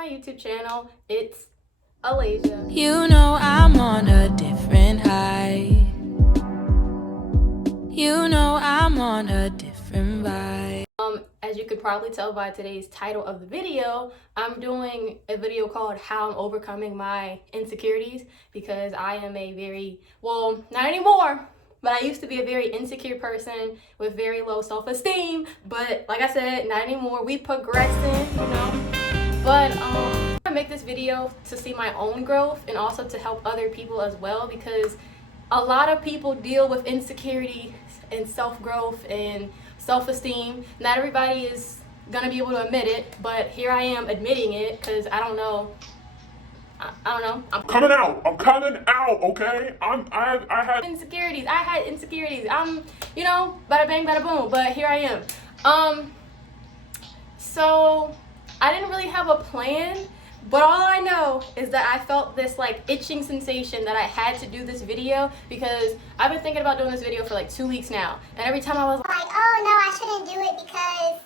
my YouTube channel. It's Alasia. You know I'm on a different high. You know I'm on a different vibe. As you could probably tell by today's title of the video, I'm doing a video called How I'm Overcoming My Insecurities, because I am a very, well, not anymore, but I used to be a very insecure person with very low self-esteem. But like I said, not anymore. We progressing, you know. But I make this video to see my own growth and also to help other people as well, because a lot of people deal with insecurity and self-growth and self-esteem. Not everybody is gonna be able to admit it, but here I am admitting it, because I don't know. I'm coming out. I'm coming out, okay? I had insecurities. I'm, you know, bada bang, bada boom. But here I am. So I didn't really have a plan, but all I know is that I felt this like itching sensation that I had to do this video, because I've been thinking about doing this video for like 2 weeks now. And every time I was like, oh no, I shouldn't do it because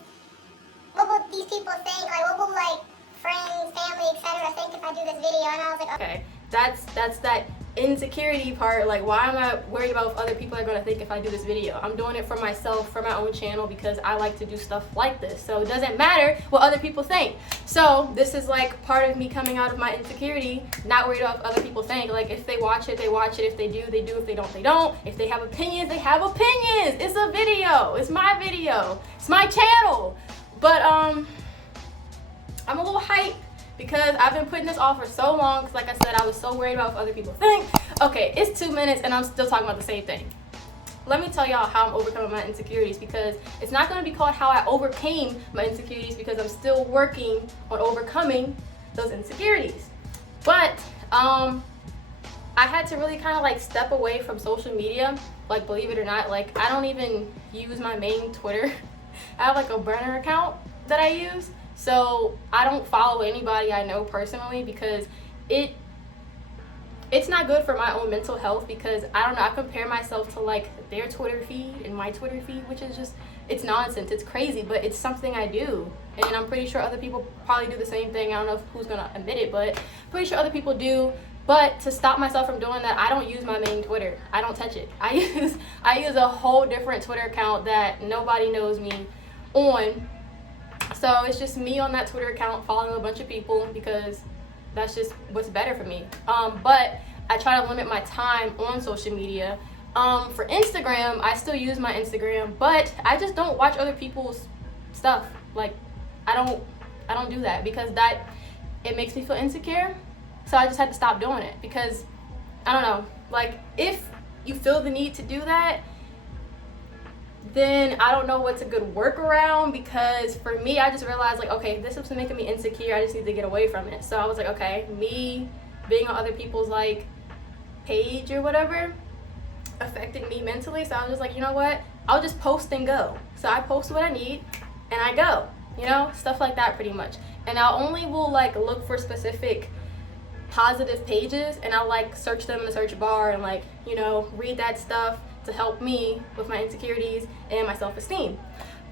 what will these people think? Like, what will like friends, family, etc. think if I do this video? And I was like, okay, that's that insecurity part. Like, why am I worried about what other people are going to think if I do this video? I'm doing it for myself, for my own channel, because I like to do stuff like this. So it doesn't matter what other people think. So this is like part of me coming out of my insecurity, not worried about what other people think. Like, if they watch it, they watch it. If they do, they do. If they don't, they don't. If they have opinions, they have opinions. It's a video. It's my video. It's my channel. But I'm a little hyped, because I've been putting this off for so long, because like I said, I was so worried about what other people think. Okay, it's 2 minutes and I'm still talking about the same thing. Let me tell y'all how I'm overcoming my insecurities, because it's not going to be called how I overcame my insecurities, because I'm still working on overcoming those insecurities. But I had to really kind of like step away from social media. Like, believe it or not, like I don't even use my main Twitter. I have like a burner account that I use. So I don't follow anybody I know personally, because it's not good for my own mental health, because I don't know, I compare myself to like their Twitter feed and my Twitter feed, which is just, it's nonsense, it's crazy, but it's something I do. And I'm pretty sure other people probably do the same thing. I don't know who's gonna admit it, but pretty sure other people do. But to stop myself from doing that, I don't use my main Twitter. I don't touch it. I use a whole different Twitter account that nobody knows me on. So it's just me on that Twitter account following a bunch of people, because that's just what's better for me. But I try to limit my time on social media. For Instagram, I still use my Instagram, but I just don't watch other people's stuff. Like, I don't do that, because it makes me feel insecure. So I just had to stop doing it, because I don't know, like, if you feel the need to do that, then I don't know what's a good workaround, because for me, I just realized, like, okay, this is making me insecure. I just need to get away from it. So I was like, okay, me being on other people's like page or whatever affected me mentally. So I was just like, you know what? I'll just post and go. So I post what I need and I go, you know, stuff like that pretty much. And I only will like look for specific positive pages, and I'll like search them in the search bar and like, you know, read that stuff to help me with my insecurities and my self-esteem.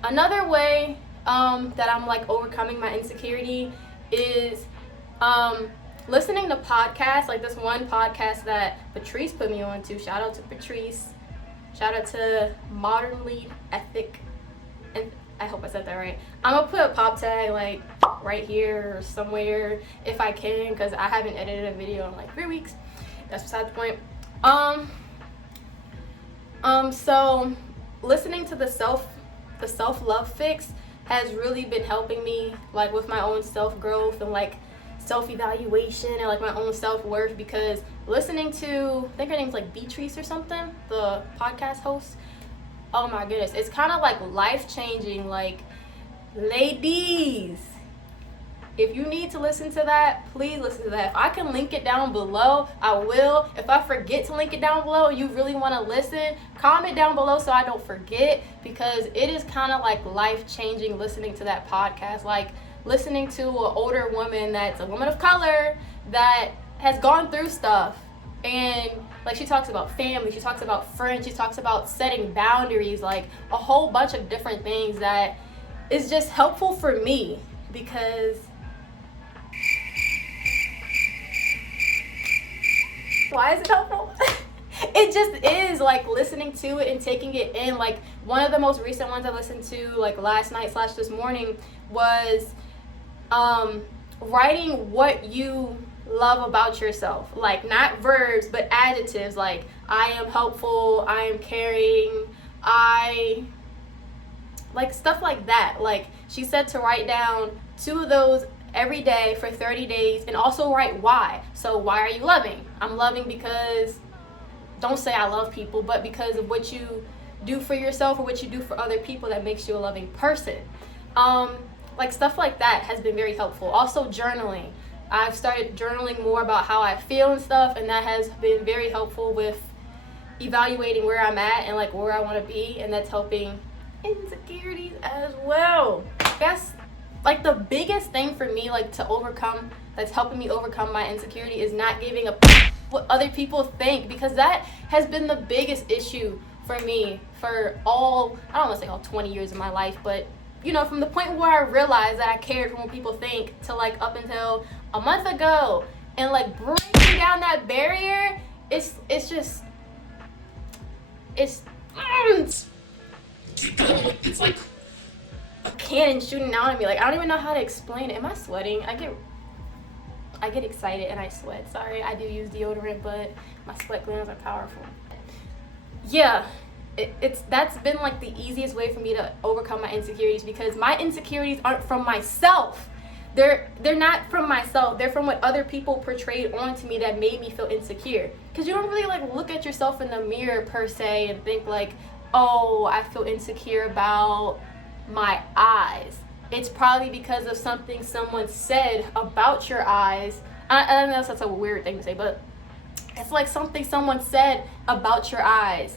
Another way that I'm like overcoming my insecurity is listening to podcasts. Like this one podcast that Patrice put me on to. Shout out to Patrice. Shout out to Modern Lead Ethic. And I hope I said that right. I'm gonna put a pop tag like right here or somewhere if I can, because I haven't edited a video in like 3 weeks. That's beside the point. So listening to the self-love fix has really been helping me like with my own self-growth and like self-evaluation and like my own self-worth, because listening to, I think her name's like Beatrice or something, the podcast host, oh my goodness, it's kind of like life-changing. Like, ladies, if you need to listen to that, please listen to that. If I can link it down below, I will. If I forget to link it down below and you really want to listen, comment down below so I don't forget, because it is kind of like life-changing listening to that podcast. Like listening to an older woman that's a woman of color that has gone through stuff, and like she talks about family, she talks about friends, she talks about setting boundaries, like a whole bunch of different things that is just helpful for me, because Why is it helpful? It just is, like, listening to it and taking it in. Like, one of the most recent ones I listened to, like, last night / this morning was writing what you love about yourself. Like, not verbs, but adjectives. Like, I am helpful, I am caring, like, stuff like that. Like, she said to write down 2 of those every day for 30 days and also write why. So, why are you loving? I'm loving because, don't say I love people, but because of what you do for yourself or what you do for other people that makes you a loving person. Like, stuff like that has been very helpful. Also, journaling. I've started journaling more about how I feel and stuff, and that has been very helpful with evaluating where I'm at and, like, where I want to be, and that's helping insecurities as well. I guess, like, the biggest thing for me, like, to overcome, that's helping me overcome my insecurity is not giving a what other people think, because that has been the biggest issue for me for all, I don't want to say all 20 years of my life, but, you know, from the point where I realized that I cared from what people think to, like, up until a month ago, and, like, breaking down that barrier, it's like a cannon shooting out at me. Like, I don't even know how to explain it. Am I sweating? I get excited and I sweat. Sorry, I do use deodorant, but my sweat glands are powerful. Yeah, that's been, like, the easiest way for me to overcome my insecurities, because my insecurities aren't from myself. They're not from myself. They're from what other people portrayed onto me that made me feel insecure. Because you don't really, like, look at yourself in the mirror per se and think, like, oh, I feel insecure about my eyes. It's probably because of something someone said about your eyes. I know that's a weird thing to say, but it's like something someone said about your eyes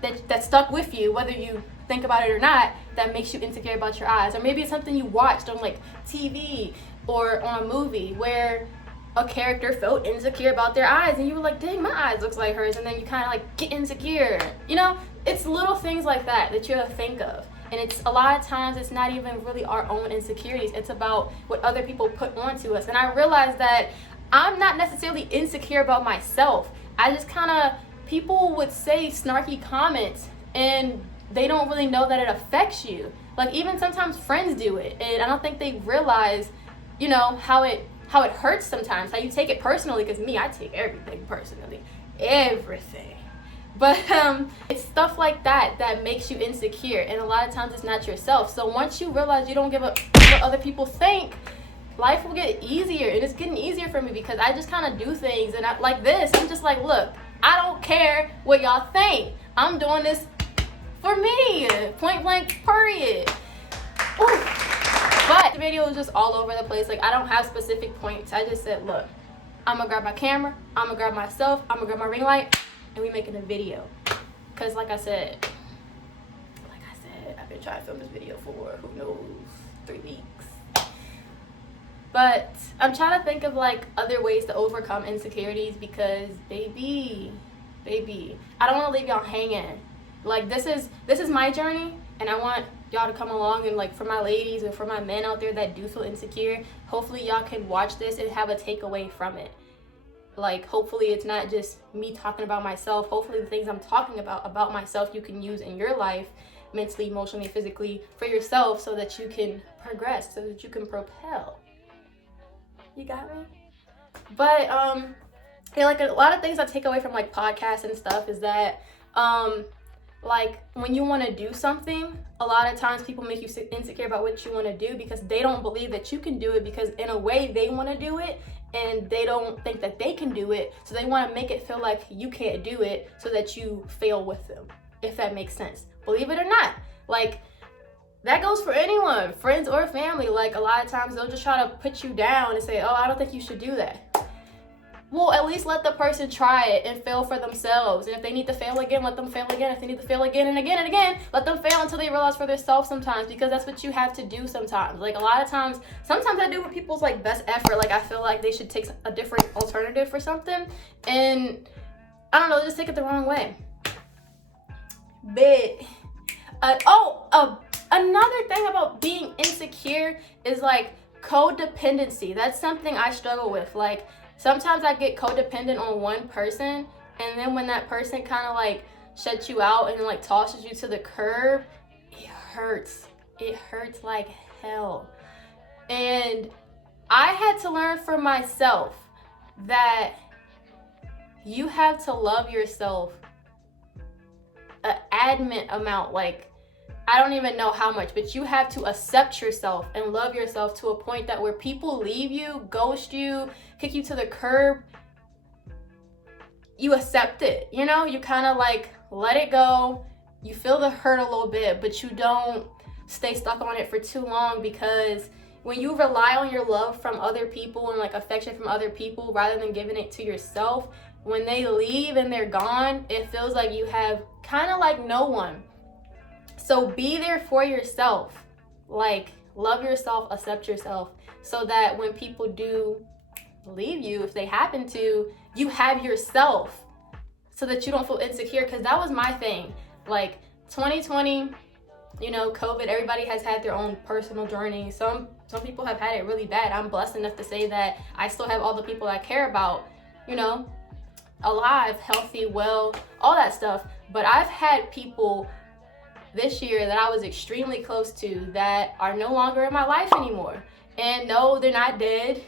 that stuck with you, whether you think about it or not, that makes you insecure about your eyes. Or maybe it's something you watched on, like, TV or on a movie where a character felt insecure about their eyes and you were like, dang, my eyes looks like hers, and then you kind of, like, get insecure. You know, it's little things like that you have to think of. And it's a lot of times it's not even really our own insecurities. It's about what other people put onto us. And I realized that I'm not necessarily insecure about myself. I just kind of, people would say snarky comments and they don't really know that it affects you. Like, even sometimes friends do it, and I don't think they realize, you know, how it hurts sometimes, how you take it personally. Because me, I take everything personally, everything. But it's stuff like that makes you insecure, and a lot of times it's not yourself. So once you realize you don't give a what other people think, life will get easier. And it's getting easier for me because I just kind of do things, and I, like this, I'm just like, look, I don't care what y'all think. I'm doing this for me, point blank, period. Ooh. But the video was just all over the place. Like, I don't have specific points. I just said, look, I'm gonna grab my camera, I'm gonna grab myself, I'm gonna grab my ring light, and we making a video. Cause like I said, I've been trying to film this video for, who knows, 3 weeks. But I'm trying to think of, like, other ways to overcome insecurities, because baby, I don't want to leave y'all hanging. Like, this is my journey, and I want y'all to come along, and, like, for my ladies and for my men out there that do feel insecure, hopefully y'all can watch this and have a takeaway from it. Like, hopefully it's not just me talking about myself. Hopefully the things I'm talking about myself, you can use in your life, mentally, emotionally, physically, for yourself, so that you can progress, so that you can propel. You got me? But yeah, like, a lot of things I take away from, like, podcasts and stuff is that like, when you want to do something, a lot of times people make you insecure about what you want to do because they don't believe that you can do it, because in a way they want to do it and they don't think that they can do it, so they want to make it feel like you can't do it so that you fail with them, if that makes sense. Believe it or not, like, that goes for anyone, friends or family. Like, a lot of times they'll just try to put you down and say, oh, I don't think you should do that. Well, at least let the person try it and fail for themselves. And if they need to fail again, let them fail again. If they need to fail again and again and again, let them fail until they realize for themselves sometimes, because that's what you have to do sometimes. Like, a lot of times, sometimes I do with people's, like, best effort. Like, I feel like they should take a different alternative for something. And, I don't know, just take it the wrong way. But, another thing about being insecure is, like, codependency. That's something I struggle with. Like, sometimes I get codependent on one person, and then when that person kind of like shuts you out and like tosses you to the curb, it hurts. It hurts like hell. And I had to learn for myself that you have to love yourself an adamant amount. Like, I don't even know how much, but you have to accept yourself and love yourself to a point that where people leave you, ghost you, kick you to the curb, you accept it. You know, you kind of like let it go. You feel the hurt a little bit, but you don't stay stuck on it for too long, because when you rely on your love from other people and like affection from other people rather than giving it to yourself, when they leave and they're gone, it feels like you have kind of like no one. So be there for yourself. Like, love yourself, accept yourself, so that when people do leave you, if they happen to, you have yourself, so that you don't feel insecure. Because that was my thing. Like 2020, you know, COVID, everybody has had their own personal journey. Some people have had it really bad. I'm blessed enough to say that I still have all the people I care about, you know, alive, healthy, well, all that stuff. But I've had people this year that I was extremely close to that are no longer in my life anymore. And no, they're not dead.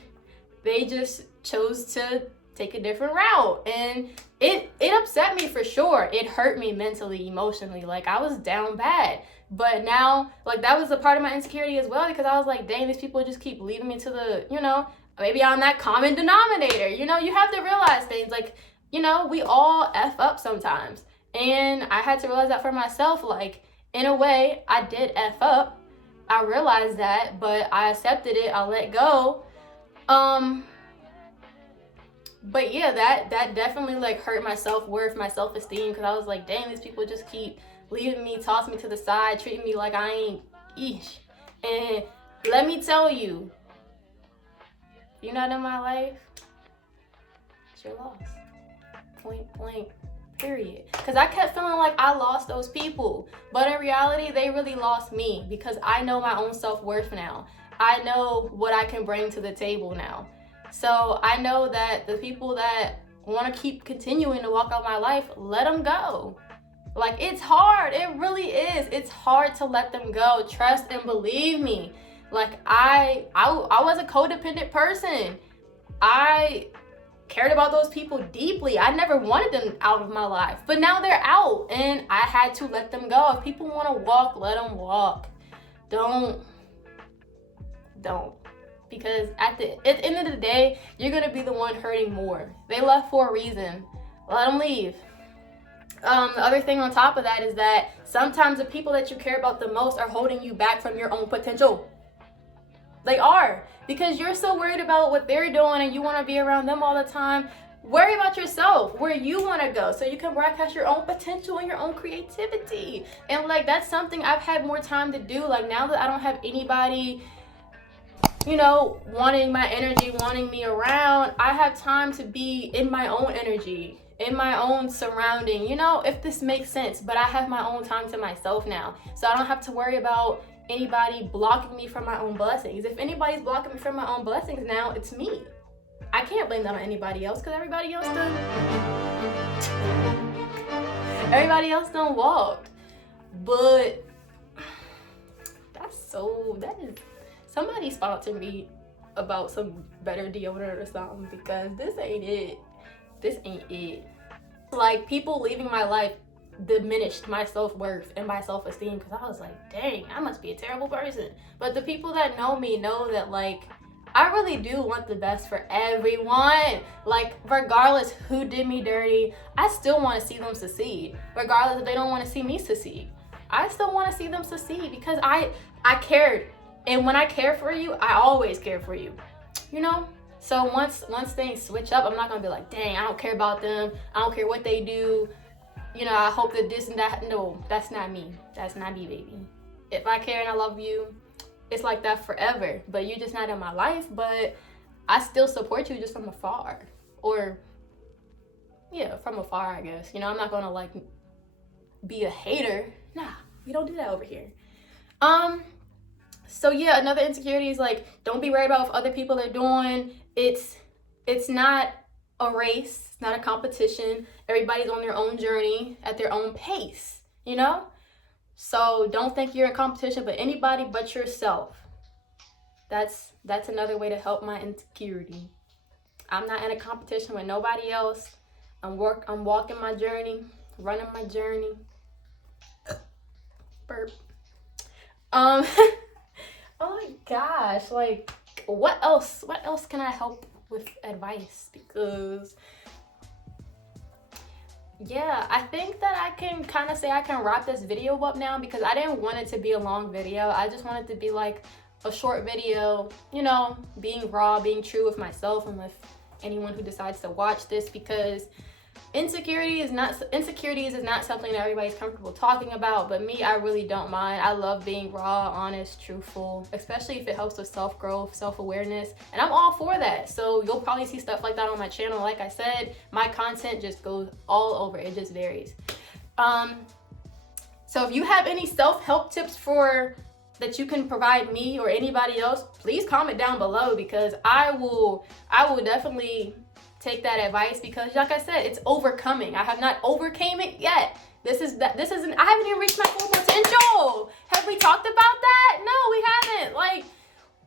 They just chose to take a different route. And it upset me for sure. It hurt me mentally, emotionally. Like, I was down bad. But now, like, that was a part of my insecurity as well, because I was like, dang, these people just keep leaving me to the, you know, maybe I'm that common denominator. You know, you have to realize things. Like, you know, we all F up sometimes. And I had to realize that for myself. Like, in a way, I did F up. I realized that, but I accepted it. I let go. But yeah, that definitely like hurt my self-worth, my self-esteem, because I was like, dang, these people just keep leaving me, tossing me to the side, treating me like I ain't eesh. And let me tell you, you're not in my life, it's your loss. Point blank, period. Because I kept feeling like I lost those people, but in reality, they really lost me, because I know my own self-worth now. I know what I can bring to the table now. So I know that the people that want to keep continuing to walk out my life, let them go. Like, it's hard. It really is. It's hard to let them go. Trust and believe me. Like, I was a codependent person. I cared about those people deeply. I never wanted them out of my life. But now they're out, and I had to let them go. If people want to walk, let them walk. Don't. Because at the end of the day, you're going to be the one hurting more. They left for a reason. Let them leave. The other thing on top of that is that sometimes the people that you care about the most are holding you back from your own potential. They are. Because you're so worried about what they're doing and you want to be around them all the time. Worry about yourself, where you want to go, so you can broadcast your own potential and your own creativity. And like, that's something I've had more time to do. Like, now that I don't have anybody, you know, wanting my energy, wanting me around, I have time to be in my own energy, in my own surrounding, you know, if this makes sense. But I have my own time to myself now, so I don't have to worry about anybody blocking me from my own blessings. If anybody's blocking me from my own blessings now, it's me. I can't blame that on anybody else, because everybody else done walked. But that is, somebody sponsor me about some better deodorant or something, because this ain't it. Like, people leaving my life diminished my self-worth and my self-esteem, because I was like, dang, I must be a terrible person. But the people that know me know that, like, I really do want the best for everyone. Like, regardless who did me dirty, I still want to see them succeed. Regardless if they don't want to see me succeed, I still want to see them succeed, because I cared. And when I care for you, I always care for you, you know? So once things switch up, I'm not gonna be like, dang, I don't care about them. I don't care what they do. You know, I hope that this and that. No, that's not me. That's not me, baby. If I care and I love you, it's like that forever. But you're just not in my life, but I still support you, just from afar. Or, yeah, from afar, I guess. You know, I'm not gonna like be a hater. Nah, we don't do that over here. So yeah, another insecurity is like, don't be worried about what other people are doing. It's it's not a race, it's not a competition. Everybody's on their own journey at their own pace, you know? So don't think you're in competition with anybody but yourself. That's another way to help my insecurity. I'm not in a competition with nobody else. I'm walking my journey, running my journey. Burp. Oh my gosh, like what else can I help with advice? Because yeah, I think that I can kind of say I can wrap this video up now, because I didn't want it to be a long video. I just wanted it to be like a short video, you know, being raw, being true with myself and with anyone who decides to watch this, because insecurities is not something that everybody's comfortable talking about, but me, I really don't mind. I love being raw, honest, truthful, especially if it helps with self-growth, self-awareness, and I'm all for that. So you'll probably see stuff like that on my channel. Like I said, my content just goes all over. It just varies. So if you have any self-help tips that you can provide me or anybody else, please comment down below, because I will definitely take that advice, because like I said, it's overcoming. I have not overcame it yet. I haven't even reached my full potential. Have we talked about that? No, we haven't. Like,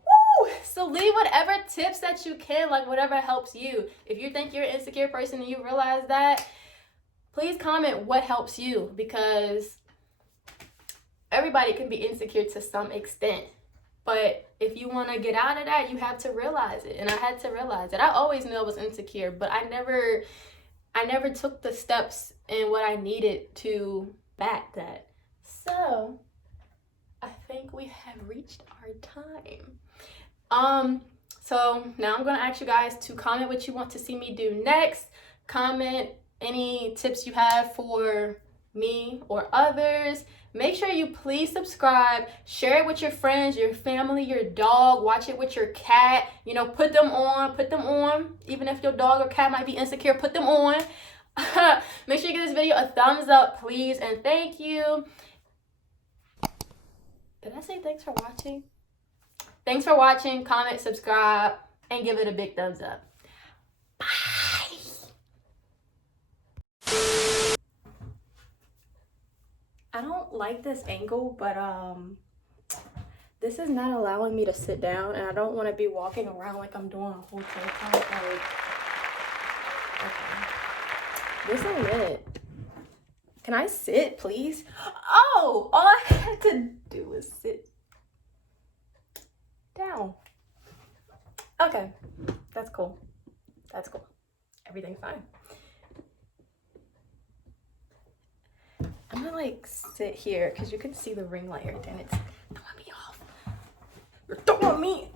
woo! So leave whatever tips that you can, like whatever helps you. If you think you're an insecure person and you realize that, please comment what helps you, because everybody can be insecure to some extent. But if you want to get out of that, you have to realize it. And I had to realize it. I always knew I was insecure, but I never took the steps in what I needed to back that. So I think we have reached our time. So now I'm going to ask you guys to comment what you want to see me do next. Comment any tips you have for me or others. Make sure you please subscribe, share it with your friends, your family, your dog, watch it with your cat, you know, put them on, even if your dog or cat might be insecure, put them on. Make sure you give this video a thumbs up, please, and thank you. Did I say thanks for watching? Thanks for watching, comment, subscribe, and give it a big thumbs up. Bye. I don't like this angle, but this is not allowing me to sit down, and I don't want to be walking around like I'm doing a whole TikTok. Like, okay, this ain't it. Can I sit, please? Oh, all I had to do was sit down. Okay, that's cool. That's cool. Everything's fine. I'm gonna like sit here because you can see the ring light right there, and it's throwing me off. You're throwing me